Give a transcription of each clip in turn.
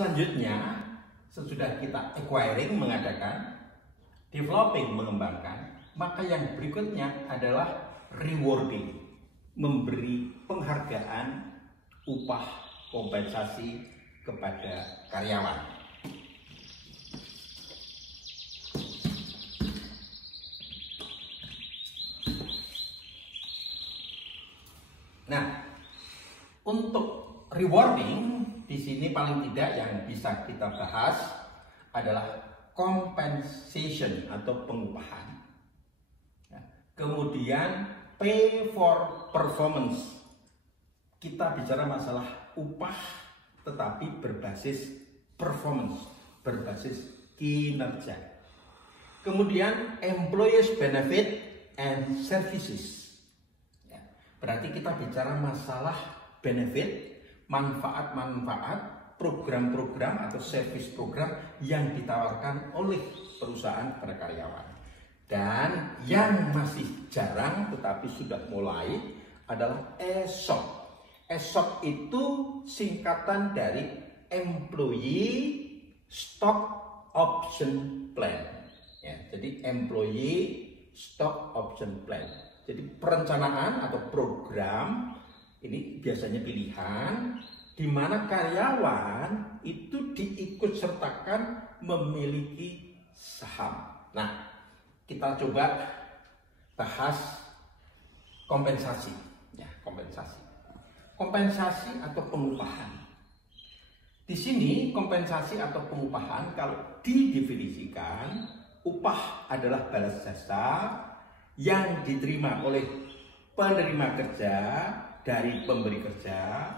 Selanjutnya, sesudah kita acquiring, mengadakan, developing, mengembangkan, maka yang berikutnya adalah rewarding, memberi penghargaan, upah, kompensasi kepada karyawan. Nah, untuk rewarding di sini paling tidak yang bisa kita bahas adalah compensation atau pengupahan. Kemudian pay for performance. Kita bicara masalah upah tetapi berbasis performance, berbasis kinerja. Kemudian employees benefit and services. Berarti kita bicara masalah benefit, manfaat-manfaat, program-program atau service program yang ditawarkan oleh perusahaan kepada karyawan. Dan yang masih jarang tetapi sudah mulai adalah ESOP. ESOP itu singkatan dari Employee Stock Option Plan. Ya, jadi Employee Stock Option Plan. Jadi perencanaan atau program ini biasanya pilihan di mana karyawan itu diikut sertakan memiliki saham. Nah, kita coba bahas kompensasi, ya, kompensasi atau pengupahan. Di sini kompensasi atau pengupahan kalau didefinisikan, upah adalah balas jasa yang diterima oleh penerima kerja dari pemberi kerja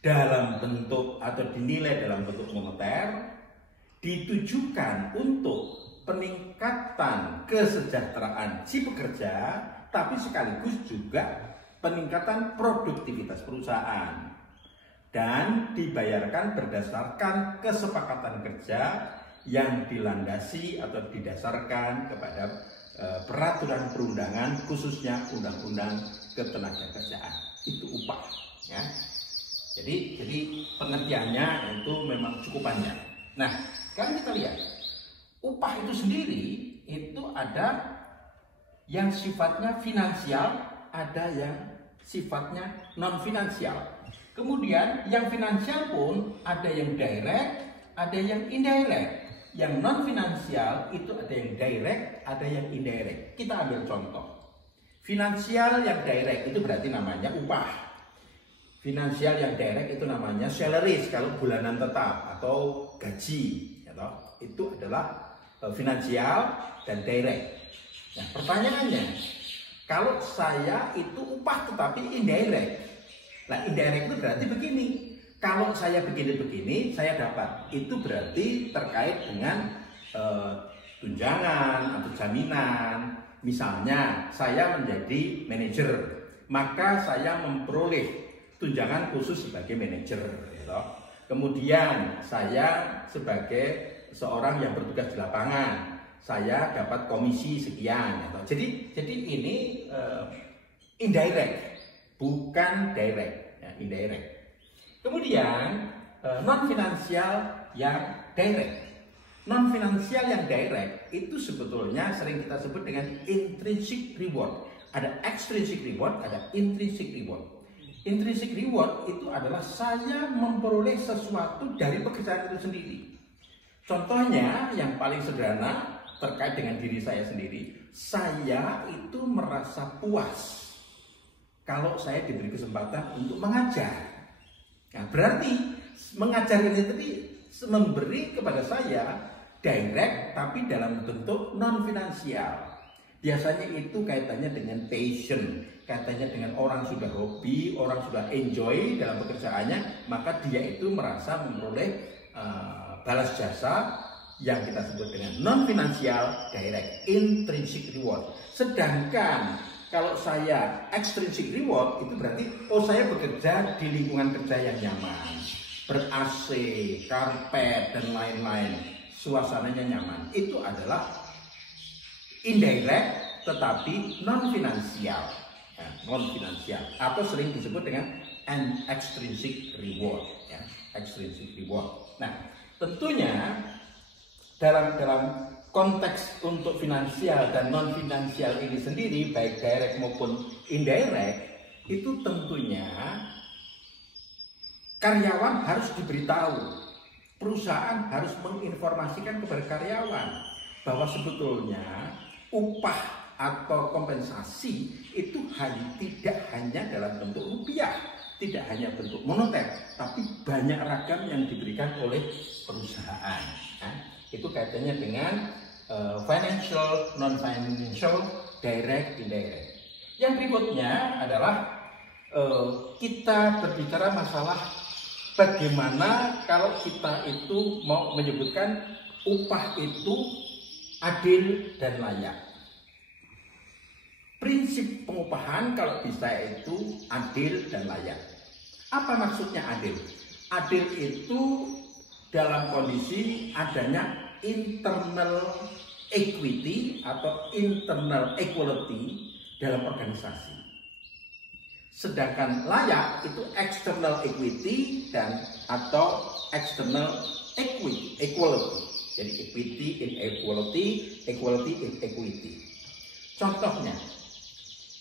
dalam bentuk atau dinilai dalam bentuk moneter, ditujukan untuk peningkatan kesejahteraan si pekerja, tapi sekaligus juga peningkatan produktivitas perusahaan, dan dibayarkan berdasarkan kesepakatan kerja yang dilandasi atau didasarkan kepada peraturan perundangan, khususnya undang-undang ketenagakerjaan. Itu upah, ya. Jadi pengertiannya itu memang cukup panjang. Nah, sekarang kita lihat upah itu sendiri itu ada yang sifatnya finansial, ada yang sifatnya non finansial. Kemudian yang finansial pun ada yang direct, ada yang indirect. Yang non finansial itu ada yang direct, ada yang indirect. Kita ambil contoh. Finansial yang direct itu berarti namanya upah. Finansial yang direct itu namanya salaries kalau bulanan tetap atau gaji, ya toh? Itu adalah finansial dan direct. Nah, pertanyaannya, kalau saya itu upah tetapi indirect. Nah, indirect itu berarti begini. Kalau saya begini-begini, saya dapat. Itu berarti terkait dengan tunjangan atau jaminan. Misalnya, saya menjadi manajer, maka saya memperoleh tunjangan khusus sebagai manajer. Gitu. Kemudian, saya sebagai seorang yang bertugas di lapangan, saya dapat komisi sekian. Gitu. Jadi ini indirect, bukan direct. Ya, indirect. Kemudian non finansial yang direct. Non finansial yang direct itu sebetulnya sering kita sebut dengan intrinsic reward. Ada extrinsic reward, ada intrinsic reward. Intrinsic reward itu adalah saya memperoleh sesuatu dari pekerjaan itu sendiri. Contohnya yang paling sederhana terkait dengan diri saya sendiri, saya itu merasa puas kalau saya diberi kesempatan untuk mengajar. Nah, berarti mengajar ini tadi memberi kepada saya direct tapi dalam bentuk non finansial. Biasanya itu kaitannya dengan passion, kaitannya dengan orang sudah hobi, orang sudah enjoy dalam pekerjaannya, maka dia itu merasa memperoleh balas jasa yang kita sebut dengan non finansial direct, intrinsic reward. Sedangkan kalau saya extrinsic reward itu berarti saya bekerja di lingkungan kerja yang nyaman, ber-AC, karpet dan lain-lain, suasananya nyaman. Itu adalah indirect tetapi non finansial, non finansial atau sering disebut dengan and extrinsic reward, ya, extrinsic reward. Nah, tentunya dalam konteks untuk finansial dan non finansial ini sendiri, baik direct maupun indirect, itu tentunya karyawan harus diberitahu, perusahaan harus menginformasikan kepada karyawan bahwa sebetulnya upah atau kompensasi itu tidak hanya dalam bentuk rupiah, tidak hanya bentuk moneter, tapi banyak ragam yang diberikan oleh perusahaan. Nah, itu kaitannya dengan financial, non-financial, direct, indirect. Yang berikutnya adalah kita berbicara masalah bagaimana kalau kita itu mau menyebutkan upah itu adil dan layak. Prinsip pengupahan kalau bisa itu adil dan layak. Apa maksudnya adil? Adil itu dalam kondisi adanya internal equity atau internal equality dalam organisasi. Sedangkan layak itu external equity dan atau external equality. Jadi equity in equality, equality in equity. Contohnya,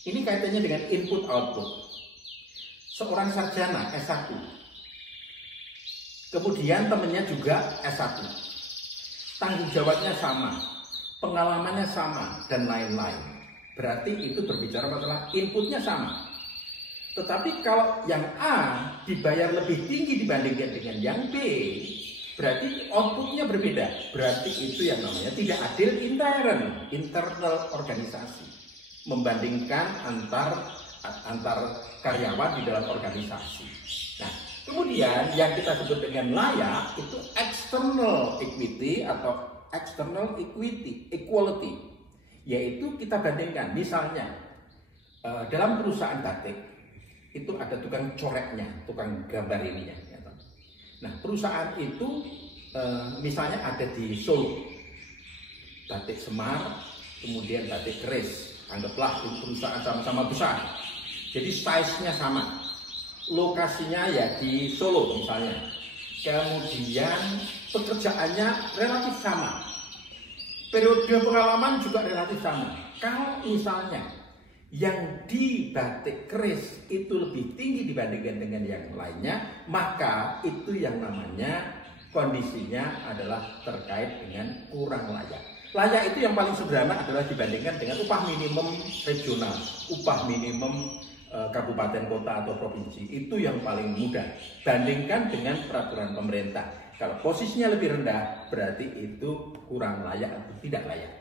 ini kaitannya dengan input output. Seorang sarjana S1, kemudian temannya juga S1. Tanggung jawabnya sama, pengalamannya sama, dan lain-lain. Berarti itu berbicara masalah inputnya sama. Tetapi kalau yang A dibayar lebih tinggi dibandingkan dengan yang B, berarti outputnya berbeda. Berarti itu yang namanya tidak adil internal organisasi. Membandingkan antar karyawan di dalam organisasi. Nah, kemudian yang kita sebut dengan layak itu external equity atau external equality, yaitu kita bandingkan. Misalnya dalam perusahaan batik itu ada tukang coreknya, tukang gambar ininya. Nah, perusahaan itu misalnya ada di Solo, batik Semar, kemudian batik Keris. Anggaplah perusahaan sama-sama besar. Jadi size-nya sama. Lokasinya ya di Solo misalnya. Kemudian pekerjaannya relatif sama. Periode pengalaman juga relatif sama. Kalau misalnya yang di batik Keris itu lebih tinggi dibandingkan dengan yang lainnya, maka itu yang namanya kondisinya adalah terkait dengan kurang layak. Layak itu yang paling sederhana adalah dibandingkan dengan upah minimum regional, upah minimum kabupaten, kota, atau provinsi. Itu yang paling mudah. Bandingkan dengan peraturan pemerintah. Kalau posisinya lebih rendah, berarti itu kurang layak atau tidak layak.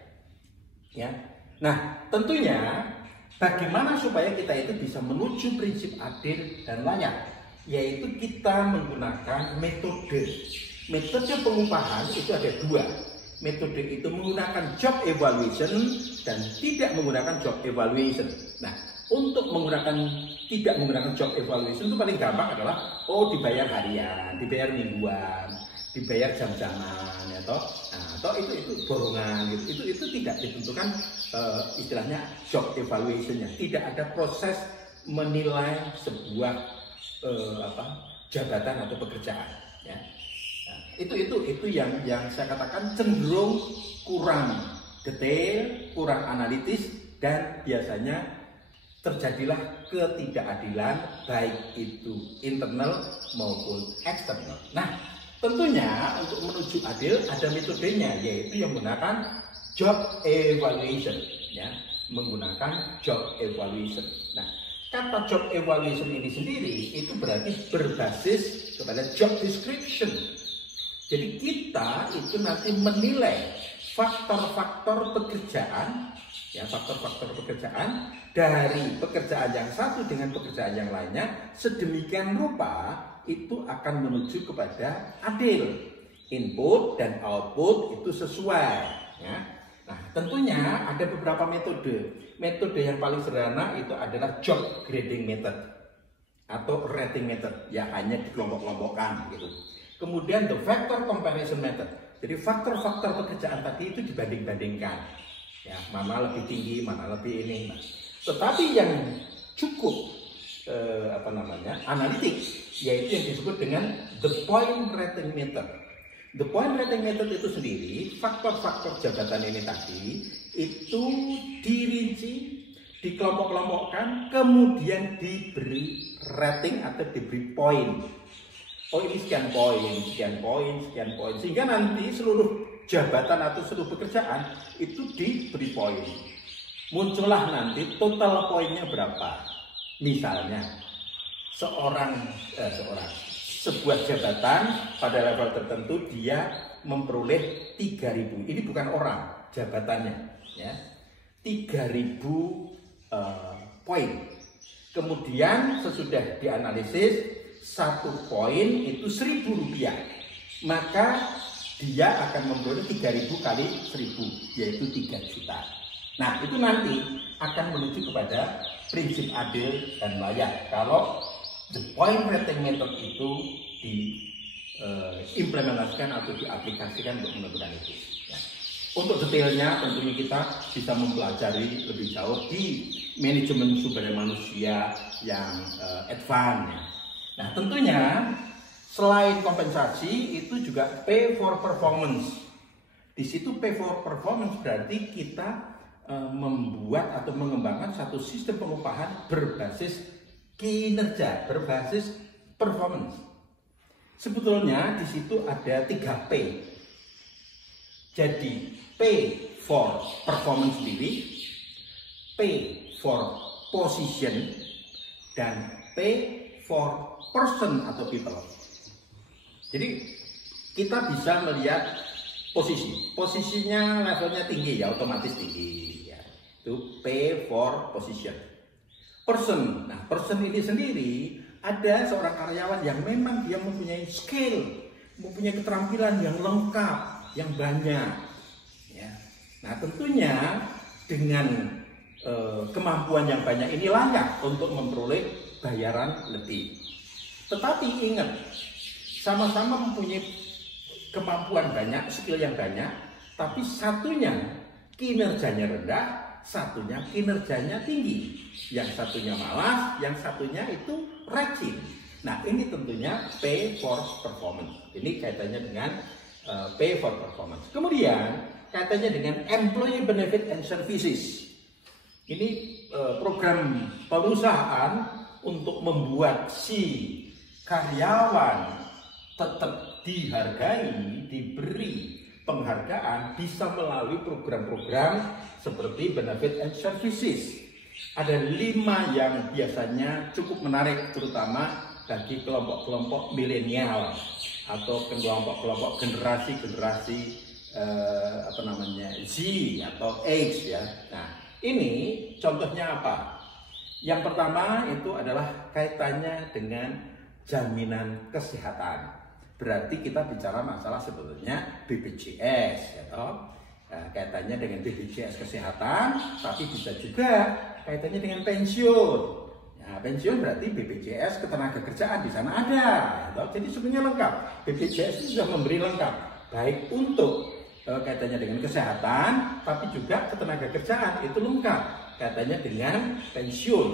Ya. Nah, tentunya bagaimana supaya kita itu bisa menuju prinsip adil dan layak? Yaitu kita menggunakan metode. Metode pengupahan itu ada dua. Metode itu menggunakan job evaluation dan tidak menggunakan job evaluation. Nah, untuk tidak menggunakan job evaluation itu paling gampang adalah dibayar harian, dibayar mingguan, dibayar jam-jaman, ya toh. Nah, atau itu borongan gitu. Itu tidak ditentukan istilahnya job evaluation-nya. Tidak ada proses menilai sebuah jabatan atau pekerjaan, ya. Itu yang saya katakan cenderung kurang detail, kurang analitis, dan biasanya terjadilah ketidakadilan baik itu internal maupun eksternal. Nah, tentunya untuk menuju adil ada metodenya, yaitu yang menggunakan job evaluation, ya, menggunakan job evaluation. Nah, kata job evaluation ini sendiri itu berarti berbasis kepada job description. Jadi kita itu nanti menilai faktor-faktor pekerjaan, ya, faktor-faktor pekerjaan dari pekerjaan yang satu dengan pekerjaan yang lainnya sedemikian rupa itu akan menuju kepada adil. Input dan output itu sesuai, ya. Nah, tentunya ada beberapa metode. Metode yang paling sederhana itu adalah job grading method atau rating method, ya, hanya dikelompok-kelompokkan gitu. Kemudian the factor comparison method. Jadi faktor-faktor pekerjaan tadi itu dibanding-bandingkan. Ya, mana lebih tinggi, mana lebih ini. Nah, tetapi yang cukup analitik, yaitu yang disebut dengan the point rating method. The point rating method itu sendiri, faktor-faktor jabatan ini tadi itu dirinci, dikelompok-kelompokkan, kemudian diberi rating atau diberi poin. Oh, ini sekian poin, sekian poin, sekian poin, sehingga nanti seluruh jabatan atau seluruh pekerjaan itu diberi poin. Muncullah nanti total poinnya berapa. Misalnya sebuah jabatan pada level tertentu dia memperoleh 3.000. Ini bukan orang, jabatannya, ya. 3.000 poin. Kemudian sesudah dianalisis, 1 poin itu Rp1.000. Maka dia akan memperoleh 3.000 kali 1.000, yaitu 3 juta. Nah, itu nanti akan menuju kepada prinsip adil dan layak kalau the point rating method itu diimplementasikan atau diaplikasikan untuk menentukan itu. Ya. Untuk detailnya tentunya kita bisa mempelajari lebih jauh di manajemen sumber daya manusia yang advance. Ya. Nah, tentunya selain kompensasi itu juga pay for performance. Di situ pay for performance berarti kita membuat atau mengembangkan satu sistem pengupahan berbasis kinerja, berbasis performance. Sebetulnya di situ ada 3 P. Jadi P for performance sendiri, P for position, dan P for person atau people. Jadi kita bisa melihat posisinya levelnya tinggi, ya otomatis tinggi. Itu P for position. Person. Nah, person ini sendiri ada seorang karyawan yang memang dia mempunyai skill, mempunyai keterampilan yang lengkap, yang banyak. Ya. Nah, tentunya dengan kemampuan yang banyak ini layak untuk memperoleh bayaran lebih. Tetapi ingat, sama-sama mempunyai kemampuan banyak, skill yang banyak, tapi satunya kinerjanya rendah, satunya kinerjanya tinggi. Yang satunya malas, yang satunya itu rajin. Nah, ini tentunya pay for performance. Ini kaitannya dengan pay for performance. Kemudian kaitannya dengan employee benefit and services. Ini program perusahaan untuk membuat si karyawan tetap dihargai, diberi penghargaan, bisa melalui program-program seperti benefit and services. Ada 5 yang biasanya cukup menarik, terutama bagi kelompok-kelompok milenial atau kelompok-kelompok generasi-generasi Z atau X, ya. Nah, ini contohnya apa? Yang pertama itu adalah kaitannya dengan jaminan kesehatan. Berarti kita bicara masalah sebetulnya BPJS, ya toh? Nah, kaitannya dengan BPJS kesehatan, tapi bisa juga kaitannya dengan pensiun. Nah, pensiun berarti BPJS ketenagakerjaan di sana ada, ya toh? Jadi sebenarnya lengkap. BPJS itu sudah memberi lengkap, baik untuk kaitannya dengan kesehatan, tapi juga ketenagakerjaan itu lengkap. Kaitannya dengan pensiun.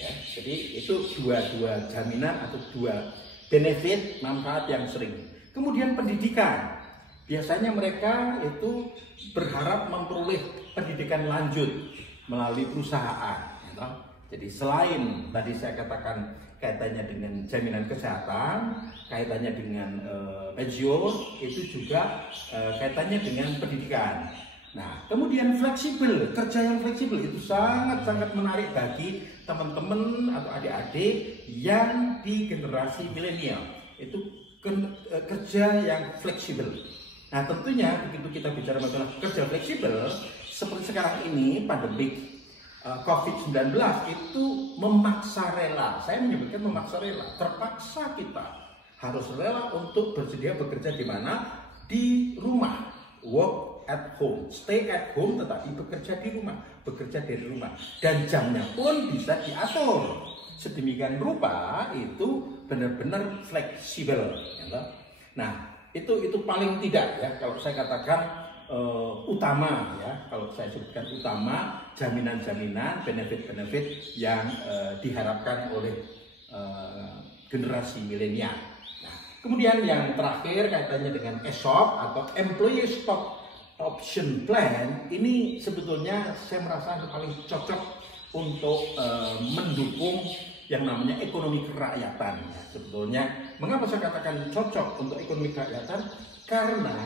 Ya, jadi itu dua jaminan atau 2 benefit, manfaat yang sering. Kemudian pendidikan. Biasanya mereka itu berharap memperoleh pendidikan lanjut melalui perusahaan. Ya. Jadi selain tadi saya katakan kaitannya dengan jaminan kesehatan, kaitannya dengan pensiun, itu juga kaitannya dengan pendidikan. Nah, kemudian fleksibel, kerja yang fleksibel itu sangat-sangat menarik bagi teman-teman atau adik-adik yang di generasi milenial. Itu kerja yang fleksibel. Nah, tentunya begitu kita bicara masalah kerja fleksibel, seperti sekarang ini pandemik COVID-19 itu memaksa rela. Saya menyebutkan memaksa rela. Terpaksa kita harus rela untuk bersedia bekerja di mana? Di rumah. Work at home, stay at home, tetapi bekerja di rumah, bekerja dari rumah, dan jamnya pun bisa diatur sedemikian rupa itu benar-benar fleksibel. Ya. Nah, itu paling tidak, ya, kalau saya katakan utama ya, kalau saya sebutkan utama, jaminan-jaminan, benefit-benefit yang diharapkan oleh generasi milenial. Nah, kemudian yang terakhir kaitannya dengan ESOP atau Employee Stock Option Plan, ini sebetulnya saya merasa paling cocok untuk mendukung yang namanya ekonomi kerakyatan. Nah, sebetulnya mengapa saya katakan cocok untuk ekonomi kerakyatan? Karena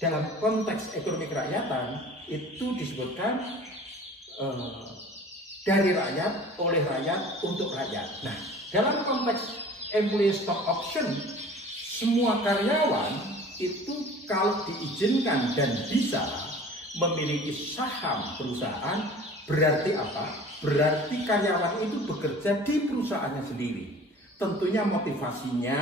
dalam konteks ekonomi kerakyatan itu disebutkan dari rakyat, oleh rakyat, untuk rakyat. Nah, dalam konteks employee stock option, semua karyawan itu kalau diizinkan dan bisa memiliki saham perusahaan, berarti apa? Berarti karyawan itu bekerja di perusahaannya sendiri. Tentunya motivasinya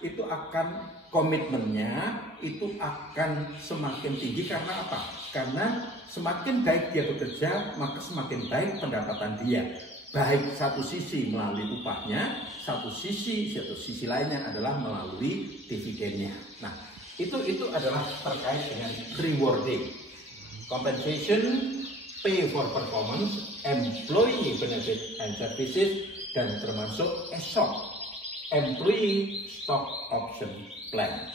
itu akan, komitmennya itu akan semakin tinggi. Karena apa? Karena semakin baik dia bekerja, maka semakin baik pendapatan dia. Baik satu sisi melalui upahnya, satu sisi lainnya adalah melalui dividennya. Nah, itu adalah terkait dengan rewarding, compensation, pay for performance, employee benefit and services, dan termasuk ESOP, Employee Stock Option Plan.